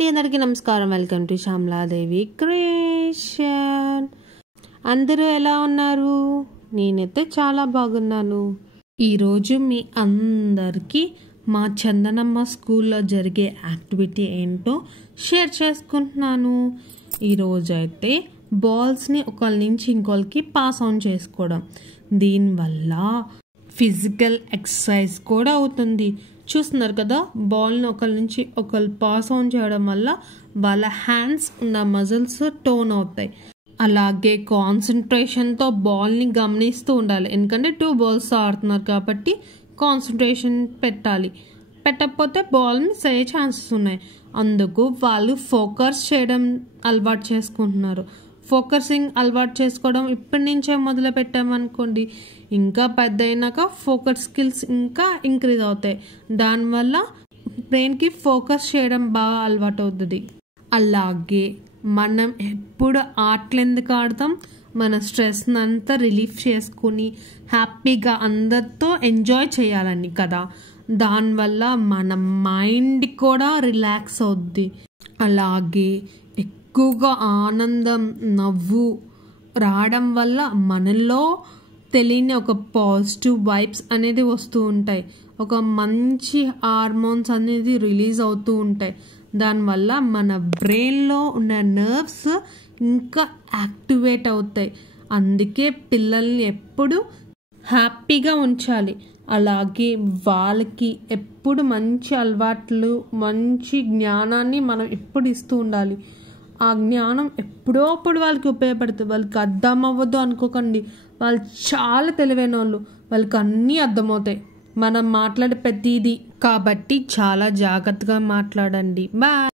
అండి, అందరికీ నమస్కారం. Welcome to Shyamala Devi creation. అందరూ ఎలా ఉన్నారు? నేనైతే చాలా బాగున్నాను. ఈరోజు మీ అందరికీ మా చందనమ్మ స్కూల్లో జరిగే యాక్టివిటీ ఏంటో షేర్ చేసుకుంటున్నాను. ఈరోజు అయితే బాల్స్ని ఒకళ్ళ నుంచి ఇంకొకరికి పాస్ ఆన్ చేసుకోవడం, దీనివల్ల ఫిజికల్ ఎక్సర్సైజ్ కూడా అవుతుంది. చూస్తున్నారు కదా, బాల్ని ఒకరి నుంచి ఒకరు పాస్ ఆన్ చేయడం వల్ల వాళ్ళ హ్యాండ్స్ ఉన్న మజిల్స్ టోన్ అవుతాయి. అలాగే కాన్సన్ట్రేషన్తో బాల్ని గమనిస్తూ ఉండాలి, ఎందుకంటే 2 balls ఆడుతున్నారు కాబట్టి కాన్సన్ట్రేషన్ పెట్టాలి. పెట్టకపోతే బాల్ మిస్ అయ్యే ఛాన్సెస్ ఉన్నాయి. అందుకు వాళ్ళు ఫోకస్ చేయడం అలవాటు చేసుకుంటున్నారు. ఫోకసింగ్ అలవాటు చేసుకోవడం ఇప్పటి నుంచే మొదలు పెట్టామనుకోండి, ఇంకా పెద్ద అయినాక ఫోకస్ స్కిల్స్ ఇంకా ఇంక్రీజ్ అవుతాయి. దానివల్ల బ్రెయిన్కి ఫోకస్ చేయడం బాగా అలవాటు అవుతుంది. అలాగే మనం ఎప్పుడు ఆటలు ఎందుకు ఆడతాం? మన స్ట్రెస్ని అంతా రిలీఫ్ చేసుకుని హ్యాపీగా అందరితో ఎంజాయ్ చేయాలని కదా. దానివల్ల మన మైండ్ కూడా రిలాక్స్ అవుద్ది. అలాగే ఎక్కువగా ఆనందం, నవ్వు రావడం వల్ల మనలో తెలియని ఒక పాజిటివ్ వైబ్స్ అనేది వస్తూ ఉంటాయి. ఒక మంచి హార్మోన్స్ అనేది రిలీజ్ అవుతూ ఉంటాయి. దానివల్ల మన బ్రెయిన్లో ఉన్న నర్వ్స్ ఇంకా యాక్టివేట్ అవుతాయి. అందుకే పిల్లల్ని ఎప్పుడు హ్యాపీగా ఉంచాలి. అలాగే వాళ్ళకి ఎప్పుడు మంచి అలవాట్లు, మంచి జ్ఞానాన్ని మనం ఎప్పుడు ఇస్తూ ఉండాలి. ఆ జ్ఞానం ఎప్పుడో అప్పుడు వాళ్ళకి ఉపయోగపడుతుంది. వాళ్ళకి అర్థం అవ్వదు అనుకోకండి, వాళ్ళు చాలా తెలివైన వాళ్ళు, వాళ్ళకి అన్నీ అర్థమవుతాయి మనం మాట్లాడే ప్రతిదీ. కాబట్టి చాలా జాగ్రత్తగా మాట్లాడండి. బాయ్.